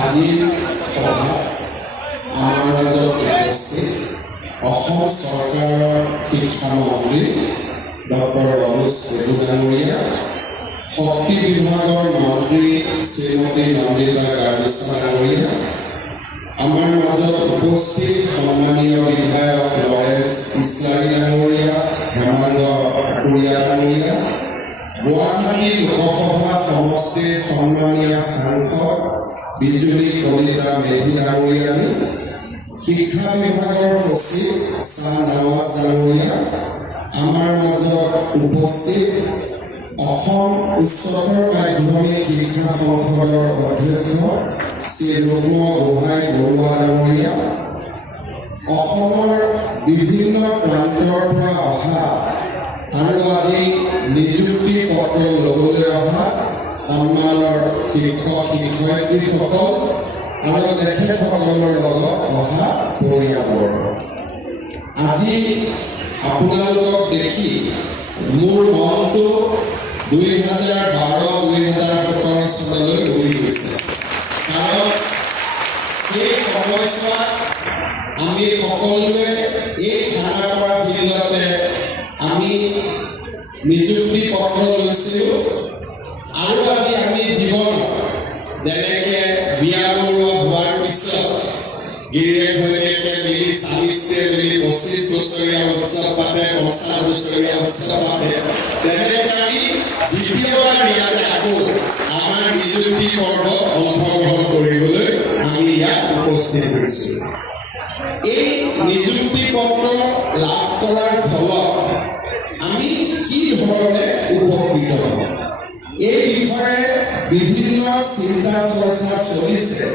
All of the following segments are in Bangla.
আজিৰ সভাত আমাৰ মাজত উপস্থিত অসম চৰকাৰৰ শিক্ষামন্ত্ৰী ডক্টৰ ৰমেশ ডাঙৰীয়া শক্তি বিভাগৰ মন্ত্ৰী শ্ৰীমতী নন্দিতা গাৰ্গেশ্বৰ ডাঙৰীয়া আমাৰ মাজত উপস্থিত সন্মানীয় বিধায়ক লৰেন্স ইছলাৰী ডাঙৰীয়া হেমাংগ ঠাকুৰীয়া ডাঙৰীয়া গুৱাহাটী লোকসভা সমষ্টিৰ সন্মানীয় সাংসদ বিজুলী কলিতা মেধি ডাঙৰীয়ানী শিক্ষা বিভাগৰ সচিব শ্বাহ নৱাজ ডাঙৰীয়া আমাৰ মাজত উপস্থিত অসম উচ্চতৰ মাধ্যমিক শিক্ষা সংসদৰ অধ্যক্ষ শ্ৰী ৰুগ্ম গোহাঁই বৰুৱা ডাঙৰীয়া অসমৰ বিভিন্ন প্ৰান্তৰ পৰা অহা আৰু শিক্ষয়িত্ৰীসকল আৰু তেখেতসকলৰ লগত অহা পৰিয়ালবৰ্গ আজি আপোনালোকক দেখি মোৰ মনটো দুই হাজাৰ বাৰ দুই হাজাৰ সোতৰ চনলৈ ঘূৰি গৈছে কাৰণ সেই সময়ছোৱাত আমি সকলোৱে এই খানাপাৰা ফিল্ডতে আমি নিযুক্তি পত্ৰ লৈছিলোঁ। উৎসৱ পাতে পঞ্চাছ বছৰীয়া উৎসৱ পাতে তেনেকে আমি দ্বিতীয়বাৰ আকৌ আমাৰ নিযুক্তি পৰ্ব অংশগ্ৰহণ কৰিবলৈ আমি ইয়াত উপস্থিত হৈছোঁ এই নিযুক্তি পত্ৰ লাভ কৰাৰ ফলত আমি কি ধৰণে উপকৃত হ'ম এই বিষয়ে বিভিন্ন চিন্তা চৰ্চা চলিছে।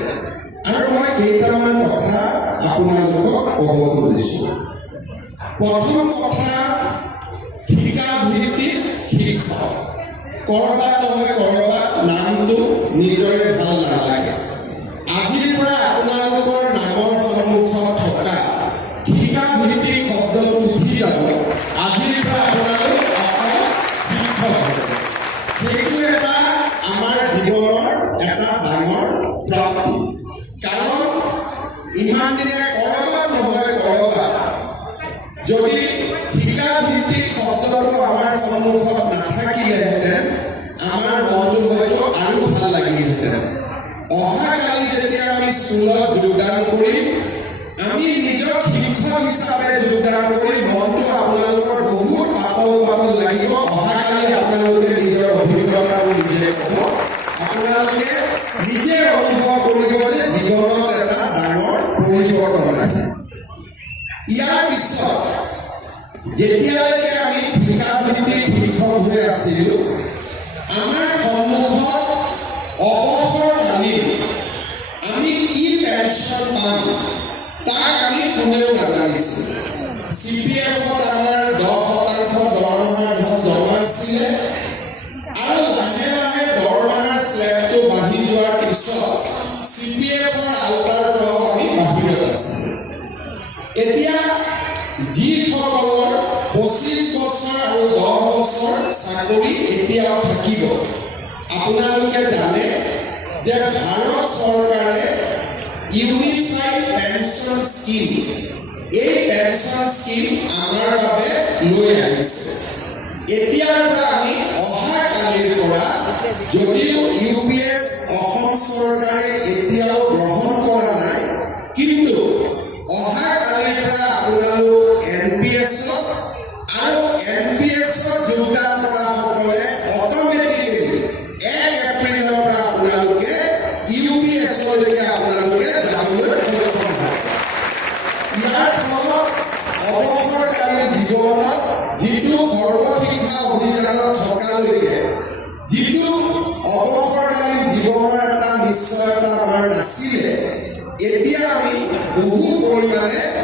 যেতিয়া এতিয়াও থাকিব। আপোনালোকে জানে যে ভাৰত চৰকাৰে ইউনিফাইড পেঞ্চন স্কিম এই পেঞ্চন স্কিম আমাৰ বাবে লৈ আহিছে। এতিয়াৰ পৰা আমি অহা কালিৰ পৰা যদিও ইউ পি এছ অসম চৰকাৰে এতিয়াও গ্ৰহণ 氷がね。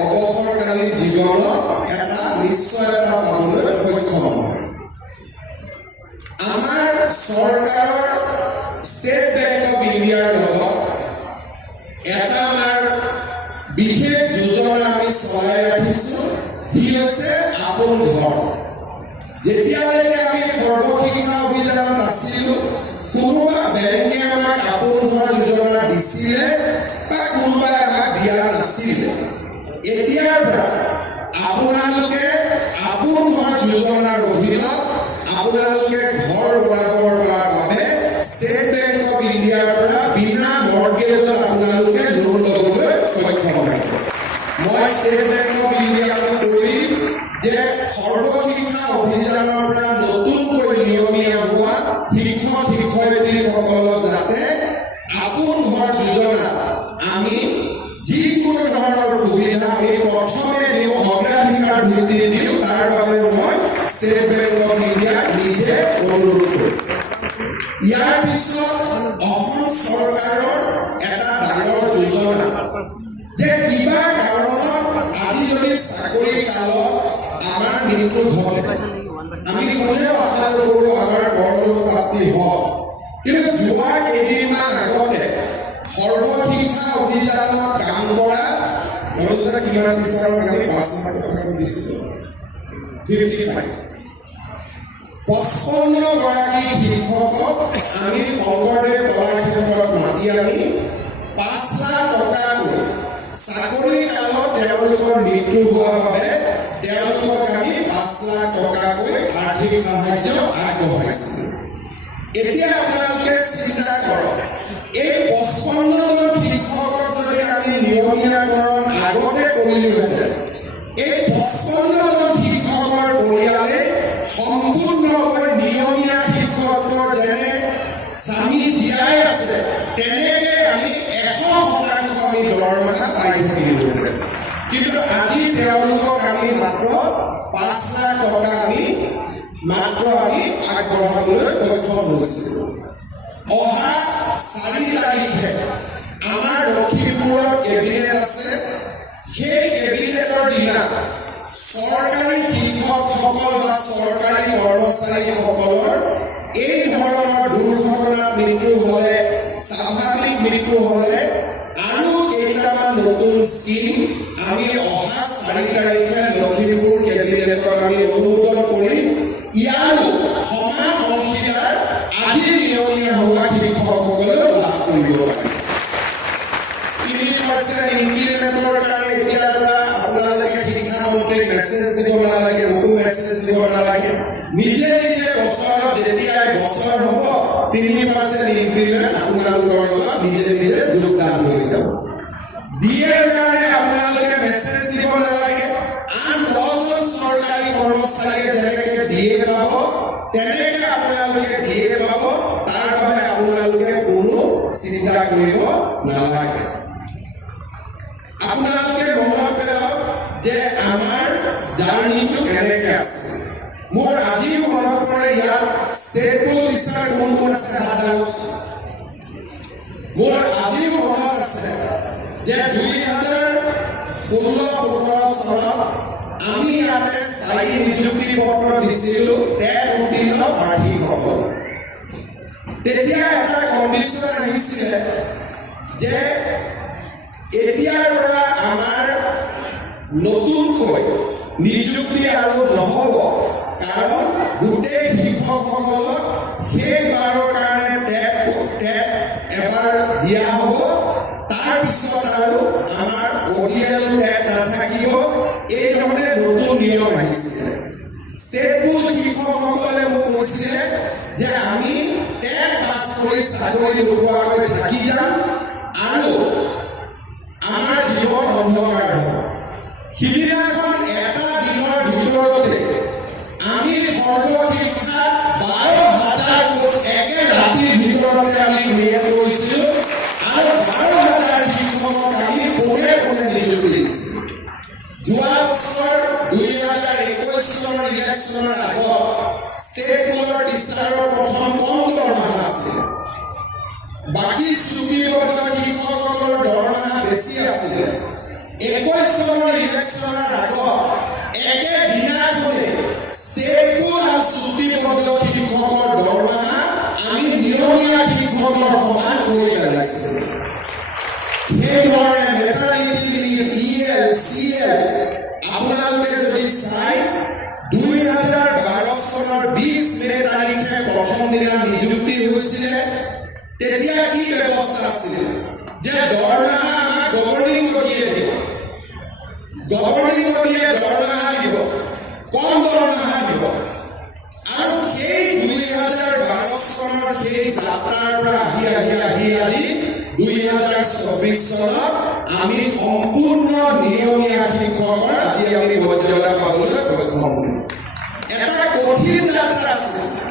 মই ফিফটি ফাইভ পঁচপন্ন গৰাকী শিক্ষকক আমি শংকৰদেৱ কলাক্ষেত্ৰত মাতি আনি পাঁচ লাখ টকাকৈ চাকৰি কালত তেওঁলোকৰ মৃত্যু হোৱাৰ বাবে তেওঁলোকক আমি পাঁচ লাখ টকাকৈ আৰ্থিক সাহায্য আগবঢ়াইছিলোঁ। এতিয়া আপোনালোকে চিন্তা কৰক, এই পঁচপন্নজন শিক্ষকৰ যদি আমি নিয়মীয়াকৰণ আগতে আমি মাত্ৰ পাঁচ লাখ টকা আমি মাত্ৰ আমি আগবঢ়াবলৈ সক্ষম হৈছিলোঁ। অহা চাৰি তাৰিখে আমাৰ লখিমপুৰৰ কেবিনেট আছে। সেই কেবিনেটৰ দিনা চৰকাৰী শিক্ষকসকল বা চৰকাৰী কৰ্মচাৰীসকলৰ এই ধৰণৰ দুৰ্ঘটনাত মৃত্যু হ'লে, স্বাভাৱিক মৃত্যু হ'লে আৰু কেইটামান নতুন স্কিম আমি অহা অনুমোদন কৰিম ইয়াৰো সমান অংশীদাৰ আজি লাভ কৰিব পাৰে তিনি পাৰ্চেণ্ট ইনক্ৰিমেণ্টৰ কাৰণে এতিয়াৰ আপোনালোকে শিক্ষামন্ত্ৰীক মেছেজ দিব নালাগে মোকো মেছেজ দিব নালাগে। নিজে নিজে বছৰত, যেতিয়াই বছৰ হ'ব তিনি পাৰ্চেণ্ট ইনক্ৰিমেণ্ট আপোনালোকৰ লগত নিজে নিজে যোগদান হৈ যাব। কৰ্মচাৰীয়ে যেনেকৈ পাব তেনেকৈ আপোনালোকে ডিএ পাব তাৰ বাবে আপোনালোকে কোনো চিন্তা কৰিব নালাগে আপোনালোকে মনত পেলাওক যে আমাৰ জাৰ্ণিটো কেনেকৈ আছে। মোৰ আজিও মনত পৰে ইয়াত ষ্টেট পুলিচৰ কোন কোন আছে হাত মোৰ আজিও মনত আছে যে দুই হাজাৰ ষোল্ল সোতৰ চনত আমি ইয়াতে স্থায়ী নিযুক্তি পত্ৰ দিছিলোঁ টেট উত্তীৰ্ণ প্ৰাৰ্থীসকল তেতিয়া এটা কণ্ডিশ্যন আহিছিলে যে এতিয়াৰ পৰা আমাৰ নতুনকৈ নিযুক্তি আৰু নহ'ব। কাৰণ গোটেই শিক্ষকসকলক শেষবাৰৰ কাৰণে টেট টেট এবাৰ দিয়া হ'ব। তাৰপিছত আৰু আমাৰ অডিয়েল প্ৰথম নিযুক্তি হৈছিলে তেতিয়া কি ব্যৱস্থা আছিলে? যে দৰমহা আমাক গভৰ্ণিং কৰিয়ে দিব। গভৰ্ণিং কৰিয়ে দৰমহা দিব। কম দৰমহা দিব। আৰু সেই দুই হাজাৰ বাৰ চনৰ সেই যাত্ৰাৰ পৰা আহি আহি আহি আহি দুই হাজাৰ চৌবিশ চনত আমি সম্পূৰ্ণ নিয়মীয়া শিক্ষকৰ আজি আমি মৰ্যাদা পাবলৈ সক্ষম এটা কঠিন যাত্ৰা আছে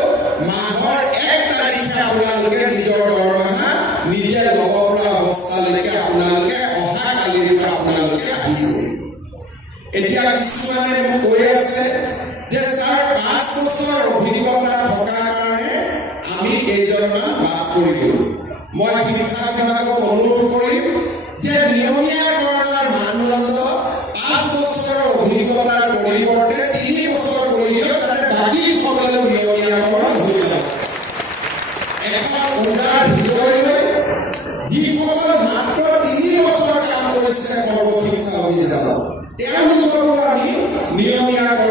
এতিয়া কিছুমানে মোক কৈ আছে যে ছাৰ, পাঁচ বছৰ অভিজ্ঞতা থকাৰ কাৰণে আমি কেইজনমান বাদ গ'লো। মই শিক্ষা বিভাগক অনুৰোধ কৰিম যে নিয়মীয়াকৰণৰ মানদণ্ড পাঁচ বছৰৰ অভিজ্ঞতাৰ পৰিৱৰ্তে তিনি বছৰ কৰি দিয়ক যাতে বাকী সকলো নিয়মীয়াকৰণ হৈ যায়। এখন উদাৰ হৃদয়লৈ যিসকল মাত্ৰ তিনি বছৰ কাম কৰিছে সৰ্বশিক্ষা অভিযানত তেওঁলোককো আমি নিয়মীয়াকৰণৰ ব্যৱস্থা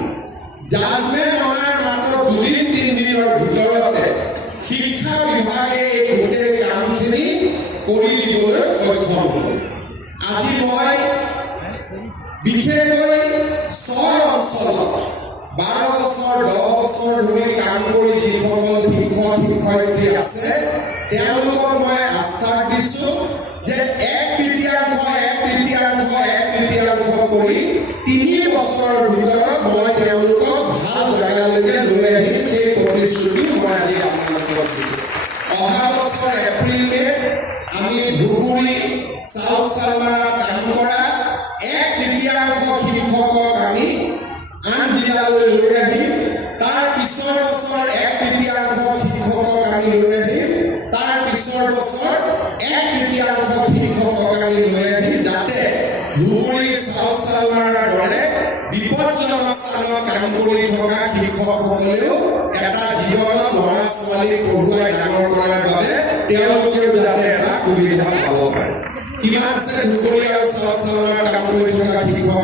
জাজমেণ্ট অনাৰ মাত্ৰ দুদিন গোটেই কামখিনি কৰি দিবলৈ সক্ষম হ'ল। আজি মই বিশেষকৈ ছয় অঞ্চলত বাৰ বছৰ, দহ বছৰ ধৰি কাম কৰি যিসকল শিক্ষক, শিক্ষয়িত্ৰী আছে তেওঁলোকক তেওঁলোকেও যাতে এটা সুবিধা পাব পাৰে। কিমান আছে ধুবুৰী আৰু চাউথ চালমাৰাৰ কাম কৰি থকা শিক্ষক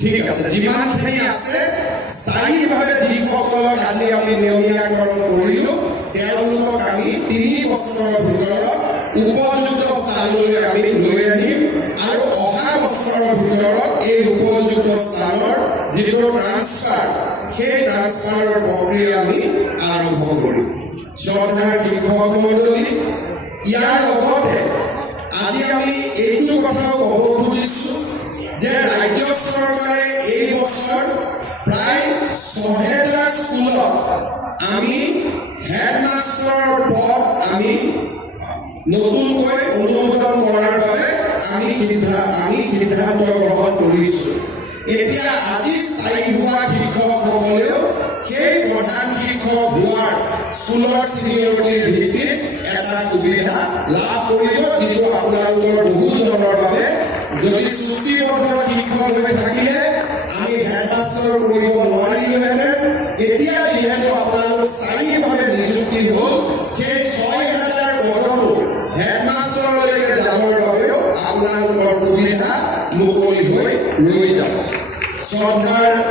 ঠিক আছে যিমানখিনি আছে, স্থায়ীভাৱে যিসকলক আজি আমি নিয়মীয়াকৰণ কৰিলো। তেওঁলোকক আমি তিনি বছৰৰ ভিতৰত উপযুক্ত স্থানলৈ আমি লৈ আহিম। আৰু অহা বছৰৰ ভিতৰত এই উপযুক্ত স্থানৰ যিটো ট্ৰান্সফাৰ সেই ট্ৰান্সফাৰৰ প্ৰক্ৰিয়া আমি আৰম্ভ কৰিম শ্ৰদ্ধাৰ শিক্ষক মণ্ডলী ইয়াৰ লগতে আজি আমি এইটো কথাও ক'ব খুজিছোঁ যে ৰাজ্য চৰকাৰে এই বছৰ প্ৰায় ছহেজাৰ স্কুলত আমি হেডমাষ্টাৰৰ পদ আমি নতুনকৈ অনুমোদন কৰাৰ বাবে আমি সিদ্ধা আমি সিদ্ধান্ত গ্ৰহণ কৰিছোঁ। এতিয়া আজি স্থায়ী হোৱা শিক্ষকসকলেও সেই প্ৰধান শিক্ষক হোৱাৰ স্কুলৰ চিনিয়ৰিটিৰ ভিত্তিত এটা সুবিধা লাভ কৰিব, যিটো আপোনালোকৰ বহুজনৰ বাবে যদি চুক্তিবদ্ধ শিক্ষক হৈ থাকিলে, আমি হেডমাষ্টাৰ কৰিব নোৱাৰিলোহেঁতেন। এতিয়া যিহেতু আপোনালোক স্থায়ীভাৱে নিযুক্তি হ'ল শ্ৰদ্ধাৰ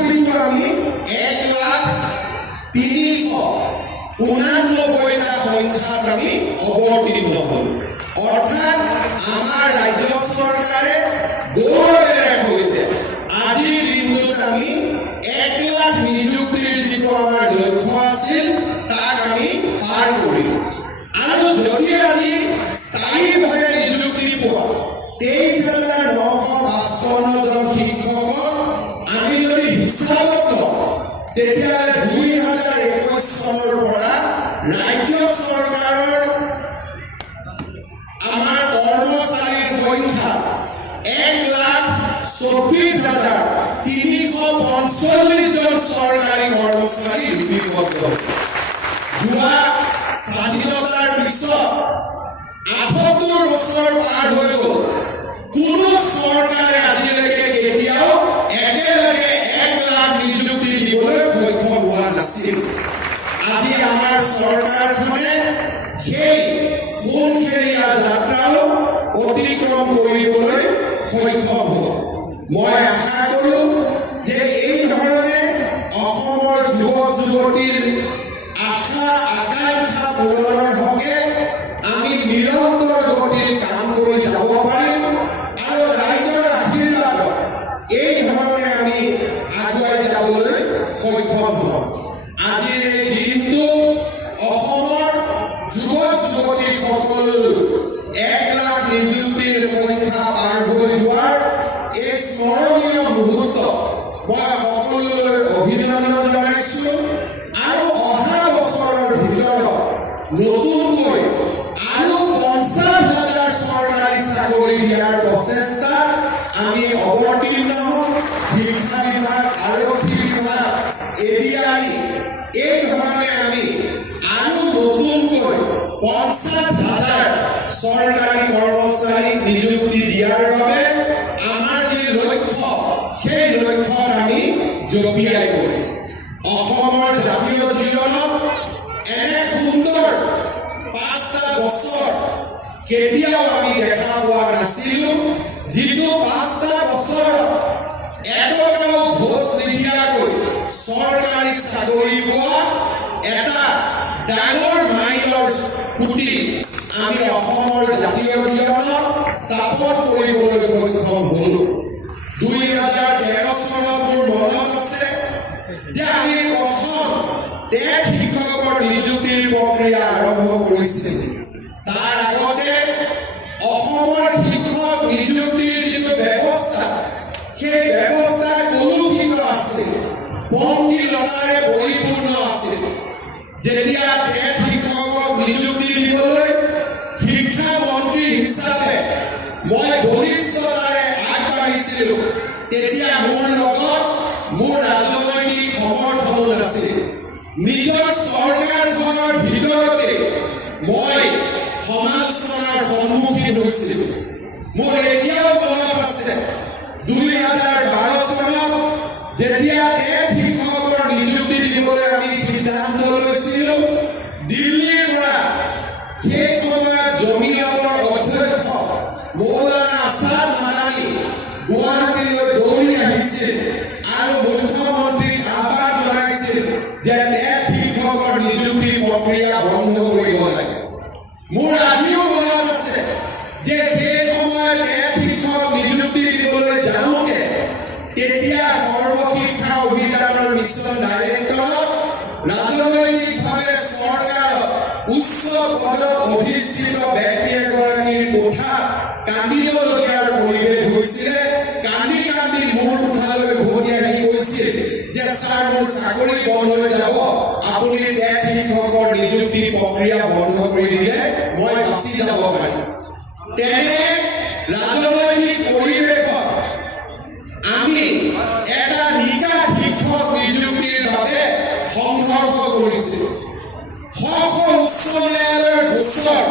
আমি এক লাখ আমি অৱতীৰ্ণ হ'ম অৰ্থাৎ আমাৰ ৰাজ্য চৰকাৰে গৌৰৱেৰে সৈতে আজিৰ দিনটোত আমি এক লাখ নিযুক্তিৰ যিটো আমাৰ লক্ষ্য আছিল, তাক আমি পাৰ কৰিম আৰু যদি আমি স্থায়ীভাৱে পঞ্চল্লিছজন চৰকাৰী কৰ্মচাৰী লিপিবদ্ধ। যোৱা স্বাধীনতাৰ পিছত আঠসত্তৰ বছৰ পাৰ হৈ গ'ল কোনো চৰকাৰে আজিলৈকে কেতিয়াও একেলগে এক লাখ নিযুক্তি দিবলৈ সক্ষম হোৱা নাছিল। আজি আমাৰ চৰকাৰখনে সেই সোণসেৰীয়া যাত্ৰাও অতিক্ৰম কৰিবলৈ সক্ষম হ'ব। মই আশা কৰোঁ যে এই ধৰণে অসমৰ যুৱতীৰ আশা আকাঙ্ক্ষা পূরণের হকে আমি নিৰন্তৰ গতিত নিদিয়াকৈ চৰকাৰী এটা ডাঙৰ মাইলৰ খুঁটি। আমি জাতীয় জীৱনত স্থাপন সক্ষম হ'লো। দুই হাজাৰ তেৰ চনত মোৰ মনত আছে যে আমি প্ৰথম টেট শিক্ষকৰ নিযুক্তিৰ প্ৰক্ৰিয়া আৰম্ভ কৰিছিলোঁ। তাৰ আগতে অসমৰ যেতিয়া টেট শিক্ষকক নিযুক্তি দিবলৈ শিক্ষা মন্ত্ৰী হিচাপে মই ঘনিষ্ঠতাৰে আগবাঢ়িছিলো তেতিয়া মোৰ লগত মোৰ ৰাজনৈতিক সমৰ্থনো নাছিল। নিজৰ চৰকাৰখনৰ ভিতৰতে মই সমালোচনাৰ সন্মুখীন হৈছিলো। মোৰ এতিয়াও মনত আছে। দুই হাজাৰ বাৰ চনত যেতিয়া চাকৰি বন্ধ হৈ যাব। আপুনি টেট শিক্ষকৰ নিযুক্তি প্ৰক্ৰিয়া বন্ধ কৰি দিলে মই বাচি যাব পাৰিম তেনে ৰাজনৈতিক পৰিৱেশত আমি এটা নিকা শিক্ষক নিযুক্তিৰ বাবে সংঘৰ্ষ কৰিছিলোঁ। শ উচ্চ ন্যায়ালয়ৰ গোচৰ।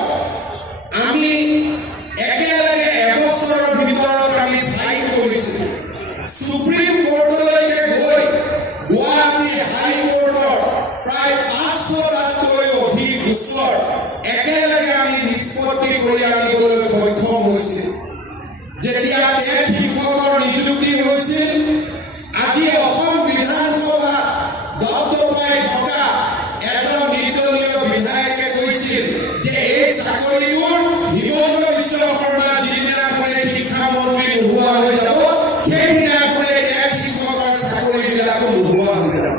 বিগত বিশ্বকর্মা যিনি না করে শিক্ষামন্ত্রী নোহোৱা হৈ যাব, সেই না করে এক শিক্ষকৰ চাকৰিবিলাক নোহোৱা হৈ যাব।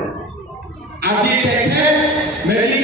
আজি মেলি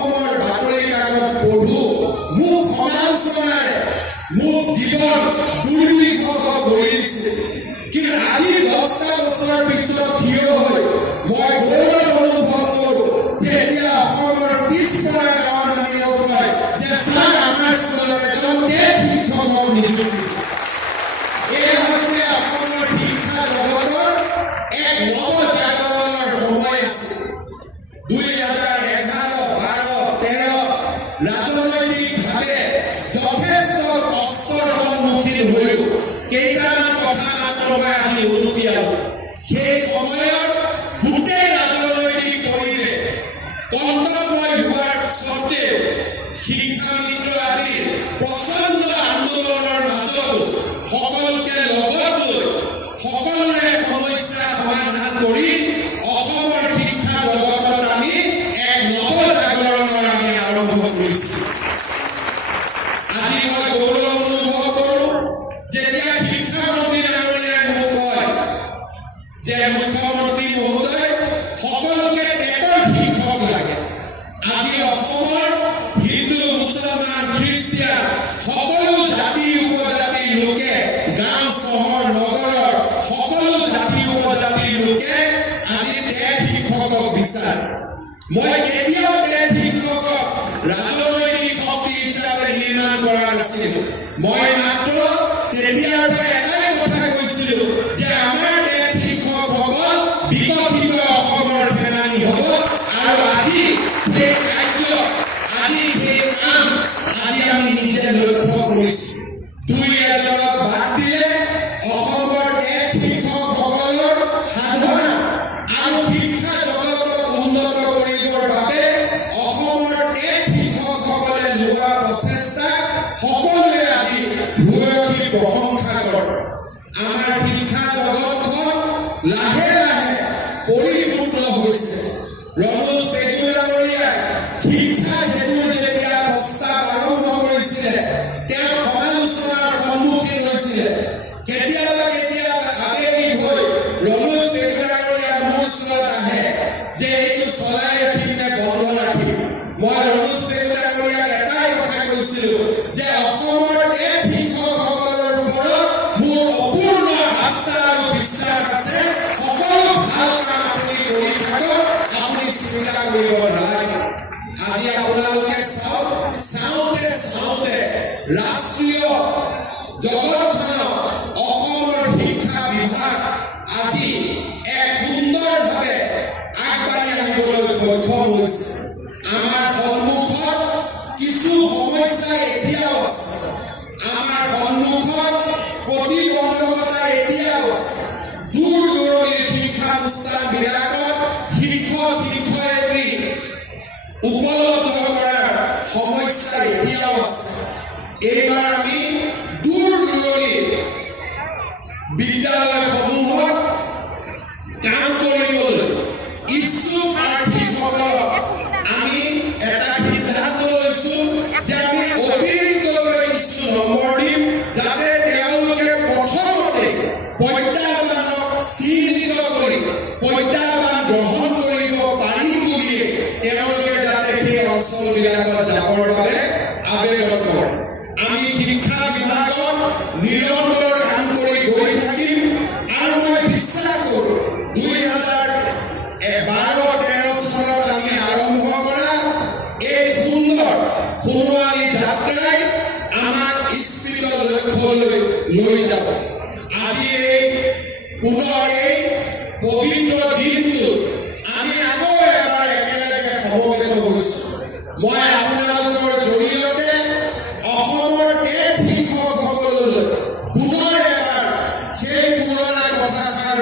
অসমৰ বাতৰি কাকত পঢ়ো মোক সমালোচনাই মোক জীৱন দুৰ্বিষহ কৰি দিছিল কিন্তু আজি দহটা বছৰৰ পিছত থিয় হৈ মই গৌৰৱ সমাধান করি।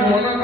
one